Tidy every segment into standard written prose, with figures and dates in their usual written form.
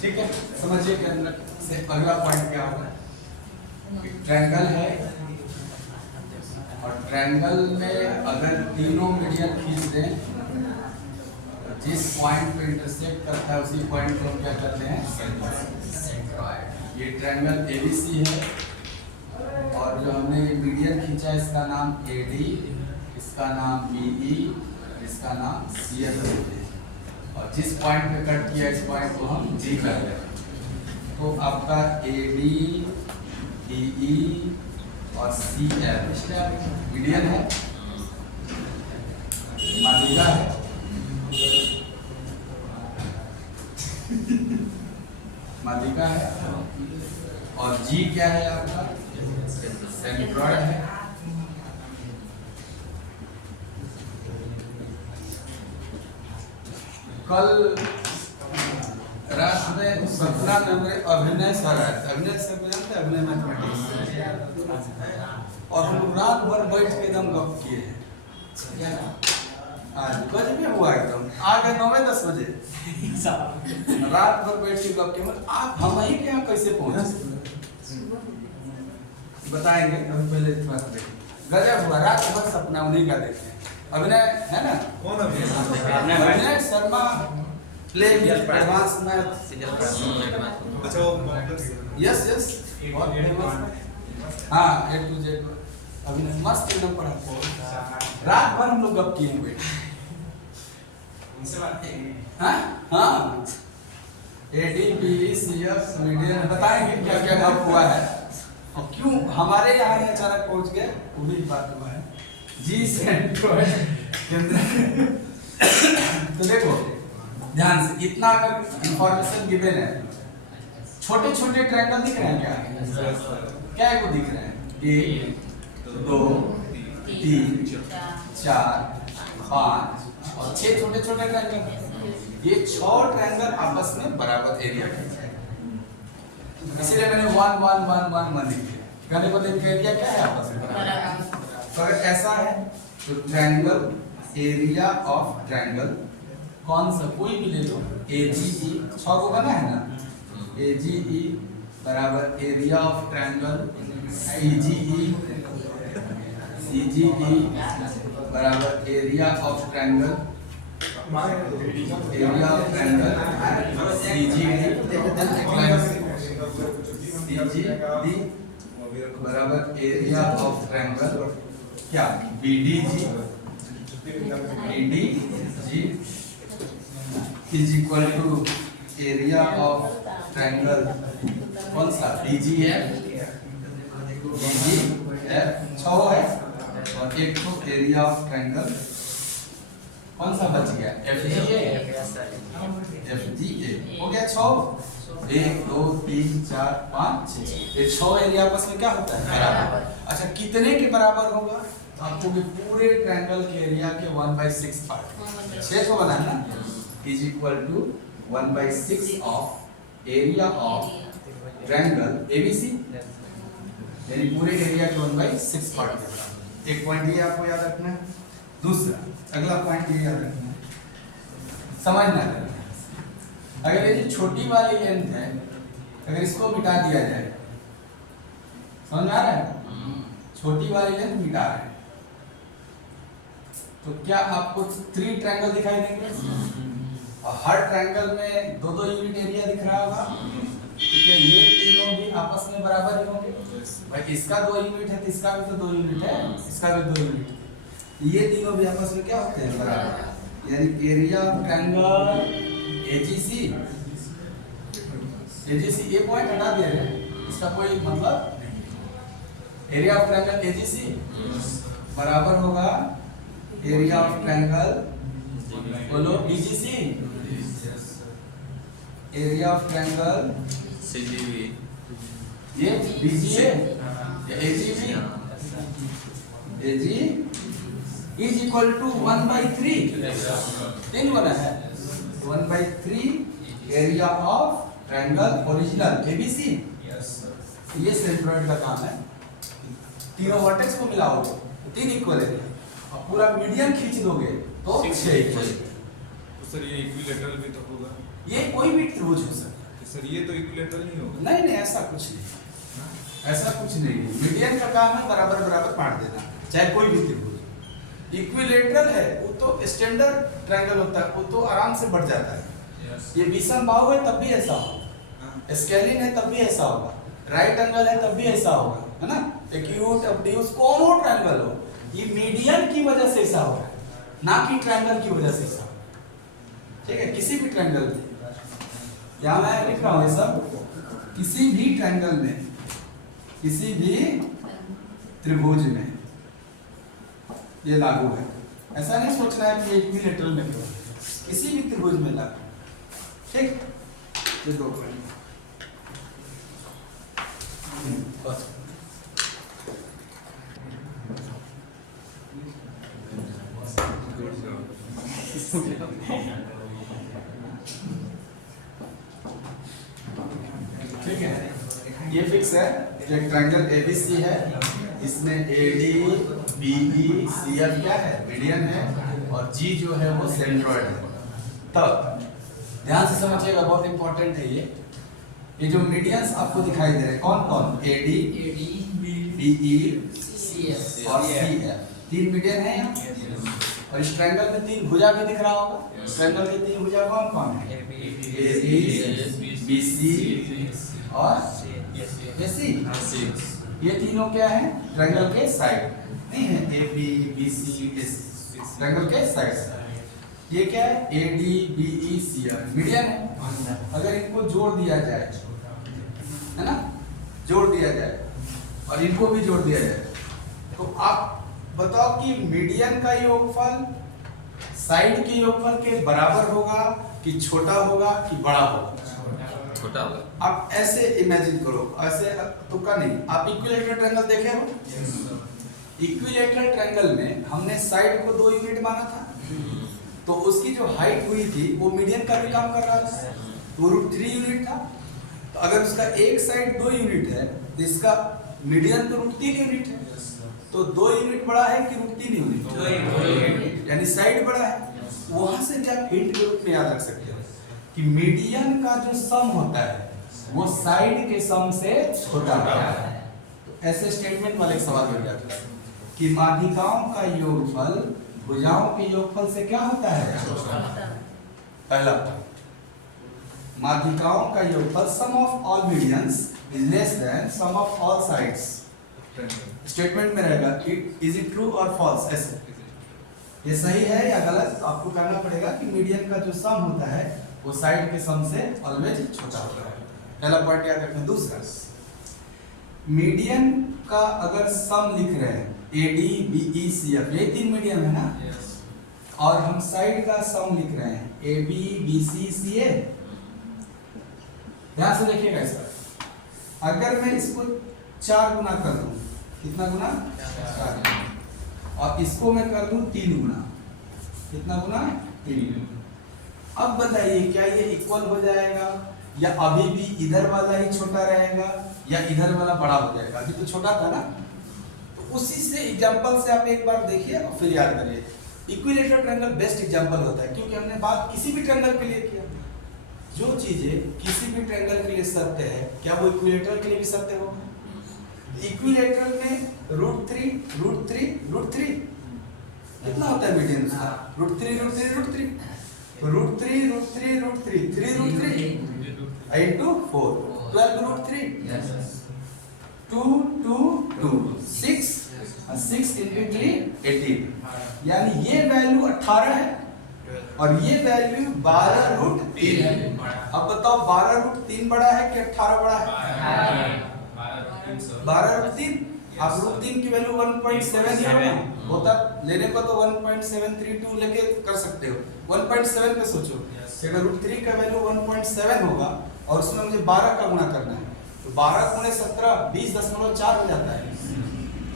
ठीक है, समझिए कि अंदर से अगला पॉइंट क्या होगा। ट्रायंगल है और ट्रायंगल में अगर तीनों मीडियन खींच दें, जिस पॉइंट पे इंटरसेक्ट करता है उसी पॉइंट को हम क्या कहते हैं, सेंट्रॉइड। ये ट्रायंगल एबीसी है और जो हमने मीडियन खींचा इसका नाम एडी, इसका नाम बीई, इसका नाम सीएफ है। और जिस पॉइंट पे कट किया इस पॉइंट को हम डी कर रहे हैं। तो आपका एडी, बीई और सीएफ मीडियन है, मालिका है, मालिका है, और जी क्या है आपका, सेंट्रॉइड है। कल रात में सपना में अभिनय सर आए थे, अभिनय सर को जानते हैं, अभिनय मैथमेटिक्स, और हम लोग रात भर बैठ के एकदम गप किए हैं। आज गजब में हुआ एकदम, आ गए 9-10 बजे रात भर बैठ के गप किए। आप हम ही के यहाँ कैसे पहुंचे बताएंगे, अभी पहले गजब हुआ, रात भर सपना उन्हीं का देखे। अभिनय है ना, कौन अभिनय? अभिनय शर्मा प्ले एडवांस मैथ। अच्छा वो यस यस बहुत फेमस। हाँ A to Z अभिनय मस्त एकदम पढ़ाते। रात भर हम लोग गप किए हुए। उनसे बात की? हाँ ADBCF मीडियन बताएंगे क्या क्या गप हुआ है और क्यों हमारे यहाँ ही अचानक पहुँच गए, वो भी बात हुआ है। जी सेंट्रॉइड केंद्र। तो देखो ध्यान से, इतना अगर इंफॉर्मेशन गिवन है, छोटे छोटे ट्रायंगल दिख रहे हैं क्या, क्या है वो दिख रहे हैं, 1 2 3 4 5 और 6 छोटे छोटे ट्रायंगल। ये 6 ट्रायंगल आपस में बराबर एरिया के हैं, इसीलिए मैंने 1 1 1 1 1 लिख दिया। कहने को इनका एरिया क्या है आपस में बराबर। तो अगर ऐसा है तो ट्रायंगल, एरिया ऑफ ट्रायंगल कौन सा कोई भी ले लो, AGE 6 को बना है ना, AGE बराबर एरिया ऑफ ट्रायंगल, CGE बराबर area of triangle, area of triangle CGD बराबर एरिया ऑफ ट्रायंगल क्या, BDG is equal to area of triangle कौन सा, DGF 6 है और एक तो एरिया ऑफ ट्रायंगल कौन सा बच गया, FGA हो गया 6। 1 2 3 4 5 6 ये 6 एरिया आपस में क्या होता है, बराबर। अच्छा कितने के बराबर होगा, आपको भी पूरे ट्रायंगल के एरिया के 1/6 पार्ट 6 को बनाना is equal to 1/6 of area of triangle ABC, यानी पूरे एरिया के 1/6 पार्ट के बराबर। एक पॉइंट ये आपको याद रखना है। दूसरा अगला पॉइंट ये याद रखना है, समझना है, अगर ये जो छोटी वाली लेंथ है अगर इसको मिटा दिया जाए, समझ में आ रहा है, छोटी वाली लेंथ मिटा रहे हैं तो क्या आपको 3 ट्रायंगल दिखाई देंगे और हर ट्रायंगल में 2-2 यूनिट एरिया दिख रहा होगा, ठीक है। ये तीनों भी आपस में बराबर ही होंगे, भाई इसका 2 यूनिट है तो इसका भी तो 2 यूनिट है, इसका भी 2 यूनिट है, ये तीनों भी आपस में क्या होते हैं, बराबर। यानी एरिया ऑफ ट्रायंगल AGC ये पॉइंट हटा दिया है, इसका कोई मतलब नहीं। एरिया ऑफ ट्रायंगल AGC बराबर होगा एरिया ऑफ ट्रायंगल बोलो BGC, area of triangle CGB ये BGA AGB AG is equal to 1/3 3 बना है 1/3 area of triangle original ABC। ये सेंट्रॉइड का काम है, तीनों वर्टेक्स को मिलाओगे 3 इक्वल एरिया और पूरा मीडियन खींच दोगे तो 6 इक्वल। तो सर ये इक्विलेटरल भी तो होगा। ये कोई भी त्रिभुज हो सकता है। तो सर ये तो इक्विलेटरल नहीं होगा। नहीं नहीं, ऐसा कुछ नहीं, ऐसा कुछ नहीं है। मीडियन का काम है बराबर बराबर बांट देना, चाहे कोई भी त्रिभुज। इक्विलेटरल है वो तो स्टैंडर्ड ट्रायंगल होता है, वो तो आराम से बढ़ जाता है। ये विषम बाहु है तब भी ऐसा होगा, स्केलिन है तब भी ऐसा होगा, राइट एंगल है तब भी ऐसा होगा, है ना। एक्यूट ऑब्ट्यूज कौन हो ट्रायंगल हो, ये मीडियन की वजह से ऐसा हो रहा है, ना कि ट्रायंगल की वजह से ऐसा। ठीक है, किसी भी ट्रायंगल में, यहाँ मैं लिख रहा हूँ ये सब, किसी भी ट्रायंगल में, किसी भी त्रिभुज में ये लागू है। ऐसा नहीं सोचना है कि इक्विलेटरल में क्यों, किसी भी त्रिभुज में लागू। ठीक, ये दो बस। ठीक है, ये फिक्स है। एक ट्रायंगल एबीसी है, इसमें एडी बीई सीएफ क्या है, मीडियन है, और जी जो है वो सेंट्रॉइड है। तब ध्यान से समझिएगा, बहुत इंपॉर्टेंट है ये जो मीडियंस आपको दिखाई दे रहे हैं कौन कौन, एडी बीई सीएफ और सीएफ, 3 मीडियन है यहाँ। और इस ट्रायंगल में 3 भुजा भी दिख रहा होगा। ट्रायंगल के 3 भुजा कौन कौन है, एबी बीसी और एसी। ये तीनों क्या है, ट्रायंगल के साइड नहीं है, A B B C AC, triangle के साइड। ये क्या है, A D B E C F, median है। अगर इनको जोड़ दिया जाए, है ना, जोड़ दिया जाए और इनको भी जोड़ दिया जाए, तो आप बताओ कि मीडियन का योगफल साइड के योगफल के बराबर होगा कि छोटा होगा कि बड़ा होगा, छोटा होगा। आप ऐसे इमेजिन करो, ऐसे तुक्का नहीं। आप इक्विलेटरल ट्रायंगल देखे हो, इक्विलेटरल ट्रायंगल में हमने साइड को 2 यूनिट माना था, तो उसकी जो हाइट हुई थी वो मीडियन का भी काम कर रहा था, वो √3 यूनिट था। तो अगर उसका एक साइड 2 यूनिट है तो इसका मीडियन तो √3 यूनिट है, तो 2 यूनिट बड़ा है कि √3 यूनिट, यानी साइड बड़ा है। वहां से भी आप हिंट के रूप में याद रख सकते हो कि मीडियन का जो सम होता है वो साइड के सम से छोटा होता है। तो ऐसे स्टेटमेंट वाले सवाल बन जाते हैं कि माध्यिकाओं का योगफल भुजाओं के योगफल से क्या होता है, पहला माध्यिकाओं का योगफल sum of all medians is less than sum of all sides. Statement में रहेगा कि इज इट ट्रू और फॉल्स, ऐसे ये सही है या गलत, तो आपको कहना पड़ेगा कि मीडियन का जो सम होता है वो साइड के सम से ऑलवेज छोटा होता है। पहला पॉइंट याद रखना। दूसरा, मीडियन का अगर सम लिख रहे हैं एडी बीई सीएफ, ये 3 मीडियन है ना, और हम साइड का सम लिख रहे हैं एबी बीसी सीए। ध्यान से देखिएगा इसका, अगर मैं इसको 4 गुना कर दूं, कितना गुना, 4, और इसको मैं कर दूं 3 गुना, कितना गुना, 3। अब बताइए क्या ये इक्वल हो जाएगा या अभी भी इधर वाला ही छोटा रहेगा या इधर वाला बड़ा हो जाएगा, अभी तो छोटा था ना। तो उसी से एग्जांपल से आप एक बार देखिए और फिर याद करिए। इक्विलेटरल ट्रायंगल बेस्ट एग्जांपल होता है, क्योंकि हमने बात किसी भी ट्रायंगल के लिए किया। जो चीजें किसी भी ट्रायंगल के लिए सत्य है, क्या वो इक्विलेटरल के लिए भी सत्य होगा? इक्विलेटरल में √3 कितना होता है मीडियन उसका, √3 तो √3 3√3 into 4 12√3 2 2 2 6 6 into 3 18, यानी ये वैल्यू 18 है और ये वैल्यू 12√3 है। अब बताओ 12√3 बड़ा है कि 18 बड़ा है? 12√3। आप √3 की वैल्यू 1.7 होता लेने को तो 1.732 लेके कर सकते हो, 1.7 पे सोचो। अगर √3 का वैल्यू 1.7 होगा और उसमें मुझे 12 का गुणा करना है, तो 12 गुणे 17 20.4 हो जाता है।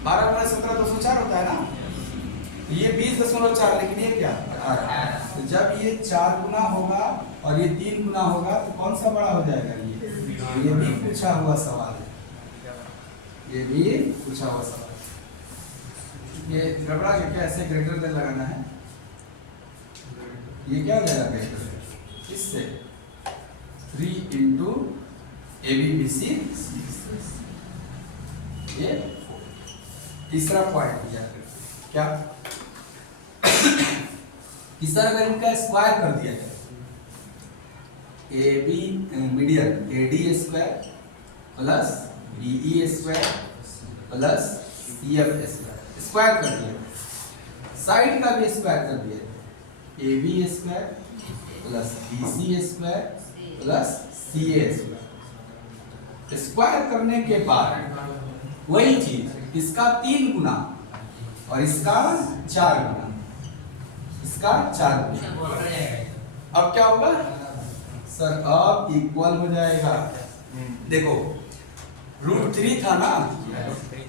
12 गुणे 17 204 होता है ना, तो ये 20.4, लेकिन ये क्या 18। तो जब ये 4 गुना होगा और ये 3 गुना होगा तो कौन सा बड़ा हो जाएगा? ये भी पूछा हुआ सवाल है, ये भी पूछा हुआ सवाल। ये गड़बड़ा के क्या ऐसे ग्रेटर देन लगाना है, ये क्या हो जाएगा वेक्टर, इससे 3 इंटू ABBC, ये 4। तीसरा पॉइंट दिया क्या, तीसरा अगर इनका स्क्वायर कर दिया जाए, AB median AD square plus BE square plus CF square, square कर दिया, साइड का भी स्क्वायर कर दिया, AB square plus BC square plus CA square. Square करने के बाद वही चीज इसका 3 गुना और इसका 4 गुना, इसका 4 गुना। अब क्या होगा सर, अब इक्वल हो जाएगा। देखो √3 था ना,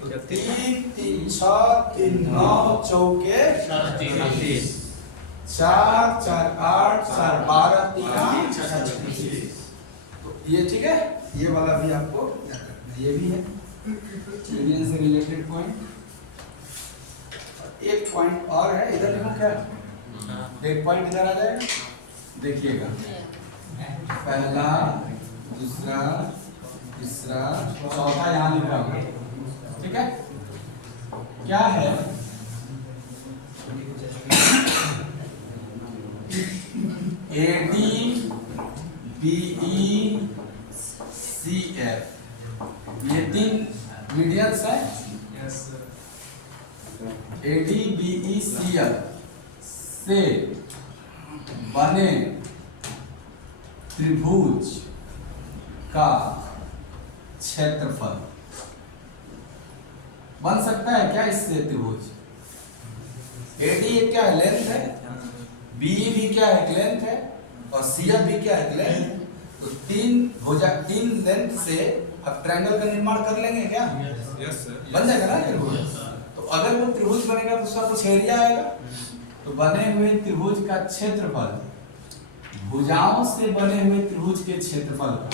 तो 3 3 6 3 9 चौके 4 4 8 4 12 3 36। तो ये ठीक है, ये वाला भी आपको याद रखना है, ये भी है मीडियन से रिलेटेड पॉइंट। एक पॉइंट और है, इधर देखो क्या, एक पॉइंट इधर आ जाएगा, देखिएगा पहला दूसरा तीसरा चौथा यहाँ लिखा हुआ, ठीक है। क्या है AD BE CF, ये 3 मीडियंस है। AD BE CF से बने त्रिभुज का क्षेत्रफल बन सकता है क्या इससे त्रिभुज? AD एक क्या है, लेंथ है, BE भी क्या है, लेंथ है, और CF भी क्या है, लेंथ। तो 3 भुजा 3 लेंथ से अब ट्रायंगल का निर्माण कर लेंगे क्या? यस सर, बन जाएगा ना त्रिभुज। तो अगर वो त्रिभुज बनेगा तो उसका कुछ एरिया आएगा, तो बने हुए त्रिभुज का क्षेत्रफल भुजाओं से बने हुए त्रिभुज के क्षेत्रफल का,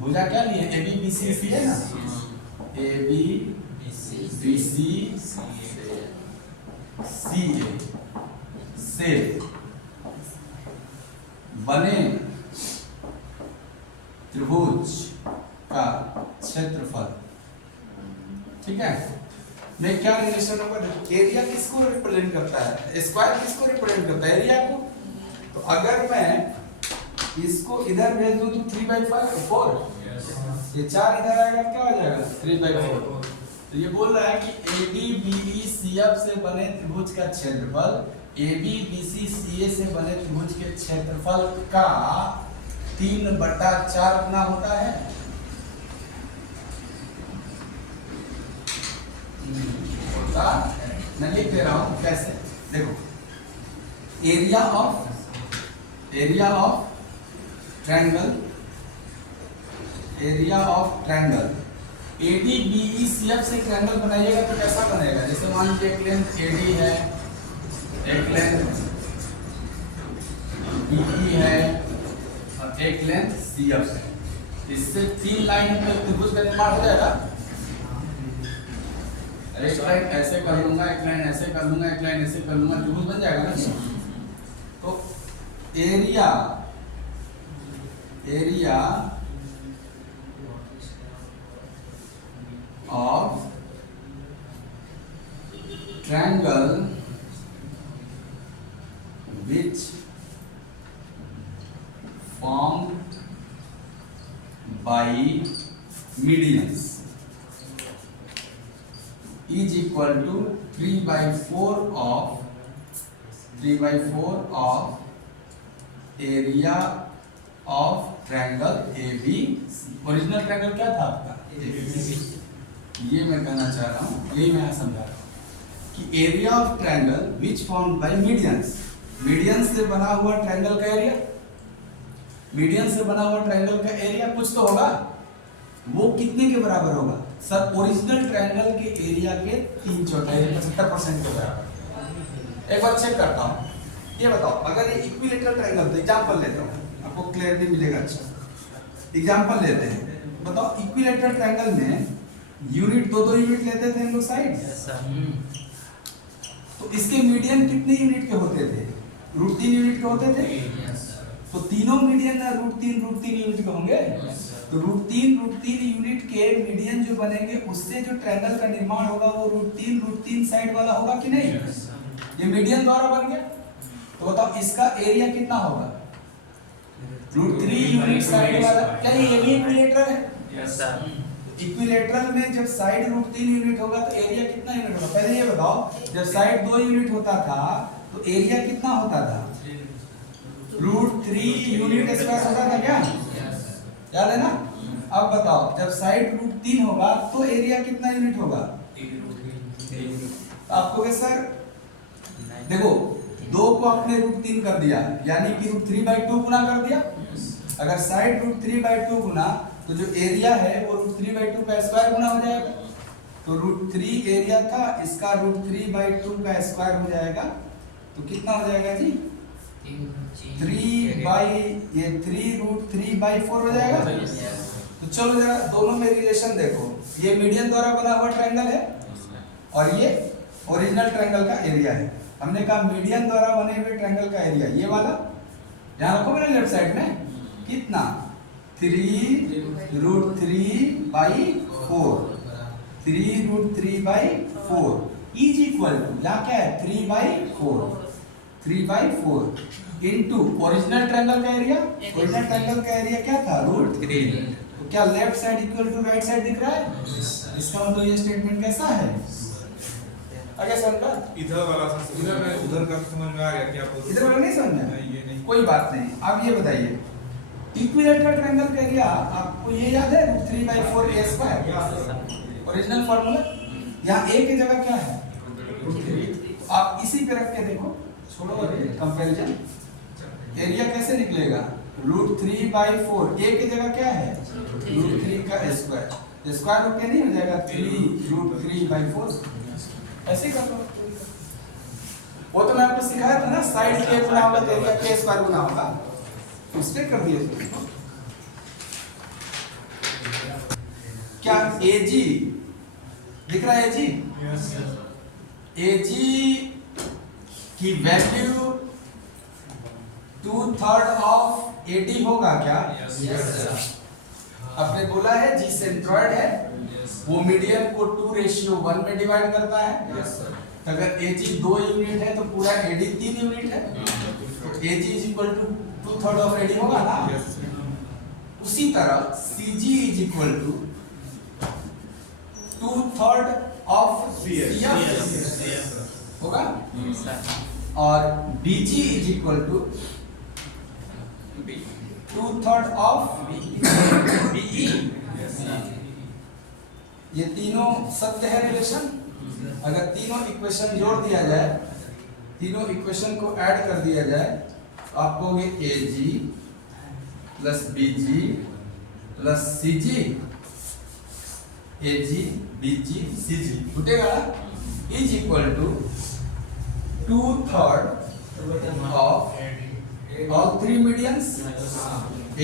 भुजा क्या लिए, ABBC है ना, ABBC CA से बने त्रिभुज का क्षेत्रफल, ठीक है। मैं क्या रिलेशन होगा, एरिया किसको रिप्रेजेंट करता है, स्क्वायर किसको रिप्रेजेंट करता है, एरिया को। तो अगर मैं इसको इधर भेज दूं तो 3/4, ये 4 इधर आएगा, क्या हो जाएगा 3/4। तो ये बोल रहा है कि AD BE CF से बने त्रिभुज का क्षेत्रफल AB BC CA से बने त्रिभुज के क्षेत्रफल का 3/4 गुना होता है। मैं लिख दे रहा हूं कैसे, देखो area of triangle AD BE CF से ट्रायंगल बनाइएगा तो कैसा बनेगा, जैसे मान लीजिए एक लेंथ AD है, एक लेंथ BE है और एक लेंथ CF है। इससे 3 लाइन पे त्रिभुज का निर्माण हो जाएगा। एक लाइन ऐसे कर लूंगा, एक लाइन ऐसे कर लूंगा, एक लाइन ऐसे कर लूंगा, त्रिभुज बन जाएगा ना। तो area of triangle which formed by medians is equal to 3/4 of area of triangle ABC। Original triangle क्या था आपका, ABC। ये मैं कहना चाह रहा हूँ, यही मैं समझा रहा हूँ कि area of triangle which formed by medians, median से बना हुआ ट्रायंगल का एरिया, मीडियन से बना हुआ ट्रायंगल का एरिया कुछ तो होगा, वो कितने के बराबर होगा सर, ओरिजिनल ट्रायंगल के एरिया के 3/4 75% के बराबर। एक बार चेक करता हूँ, ये बताओ अगर ये इक्विलेटरल ट्रायंगल, तो एग्जांपल लेता हूँ आपको क्लियरिटी मिलेगा। अच्छा एग्जांपल लेते हैं, बताओ इक्विलेटरल ट्रायंगल में यूनिट 2-2 यूनिट लेते थे हम लोग साइड, तो इसके मीडियन कितने यूनिट के होते थे, √3 यूनिट के होते थे, तो तीनों मीडियन √3 यूनिट के होंगे। तो √3 यूनिट के मीडियन जो बनेंगे उससे जो ट्रायंगल का निर्माण होगा वो √3 साइड वाला होगा कि नहीं? ये मीडियन द्वारा बन गया। तो बताओ इसका एरिया कितना होगा? √3 यूनिट साइड वाला। क्या ये भी इक्विलेटरल है? Yes sir. इक्विलेटरल में जब साइड √3 यूनिट होगा तो एरिया कितना यूनिट होगा? पहले ये बताओ, जब साइड 2 यूनिट होता था तो एरिया कितना होता था? √3 यूनिट स्क्वायर होता था क्या? याद है ना? अब बताओ जब साइड √3 होगा तो एरिया कितना यूनिट होगा? आपको क्या सर, देखो 2 को आपने √3 कर दिया यानी कि √3/2 गुना कर दिया। अगर साइड √3/2 गुना तो जो एरिया है वो √3/2 का स्क्वायर गुना हो जाएगा। तो √3 एरिया था, इसका √3/2 का स्क्वायर हो जाएगा। तो कितना हो जाएगा जी? 3√3/4 हो जाएगा। तो चलो जरा दोनों में रिलेशन देखो। ये मीडियन द्वारा बना हुआ ट्रायंगल है और ये ओरिजिनल ट्रायंगल का एरिया है। हमने कहा मीडियन द्वारा बने हुए ट्रायंगल का एरिया ये वाला, यहाँ रखोगे ना लेफ्ट साइड में, कितना? 3√3/4 3√3/4 इज इक्वल टू, यहाँ क्या है? 3/4 इनटू ओरिजिनल ट्रायंगल का एरिया। ओरिजिनल ट्रायंगल का एरिया क्या था? √3। तो क्या left side equal to right side दिख रहा है? इसका मतलब ये स्टेटमेंट कैसा है? आगे समझ में? इधर वाला उधर का समझ में आ गया क्या? इधर वाला नहीं समझ में? नहीं, ये नहीं। कोई बात नहीं। अब ये बताइए इक्विलेटरल ट्रायंगल का एरिया आपको ये याद है? √3/4a²। Original formula. यहाँ a की जगह क्या है? √3। आप इसी पे रख के देखो, छोड़ो अभी कंपैरिजन। एरिया कैसे निकलेगा? √3/4 a की जगह क्या है? √3 का स्क्वायर। स्क्वायर रूट के नहीं हो जाएगा 3√3/4। ऐसे कर लो। वो तो मैं आपको सिखाया था ना, साइड के गुना होगा तो एरिया के स्क्वायर गुना होगा, उससे कर दिए। क्या AG दिख रहा है? AG की वैल्यू 2/3 ऑफ AD होगा क्या? आपने बोला है जी सेंट्रॉइड है, वो मीडियन को 2:1 में डिवाइड करता है। तो अगर AG 2 यूनिट है तो पूरा AD 3 यूनिट है। तो AG is equal to 2/3 of AD होगा ना? उसी तरह CG is equal to 2/3 of CF होगा। और BG is equal to 2/3 of BE। ये तीनों सत्य है रिलेशन। अगर तीनों इक्वेशन जोड़ दिया जाए, तीनों इक्वेशन को ऐड कर दिया जाए, आप कहोगे AG plus BG plus CG, AG BG CG छूटेगा ना, is equal to 2/3 of all 3 medians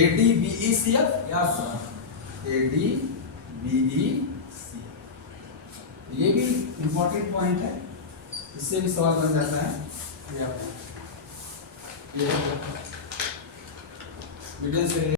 AD BE CF। AD BE CF, ये भी इंपॉर्टेंट पॉइंट है, इससे भी सवाल बन जाता है। ये मीडियन से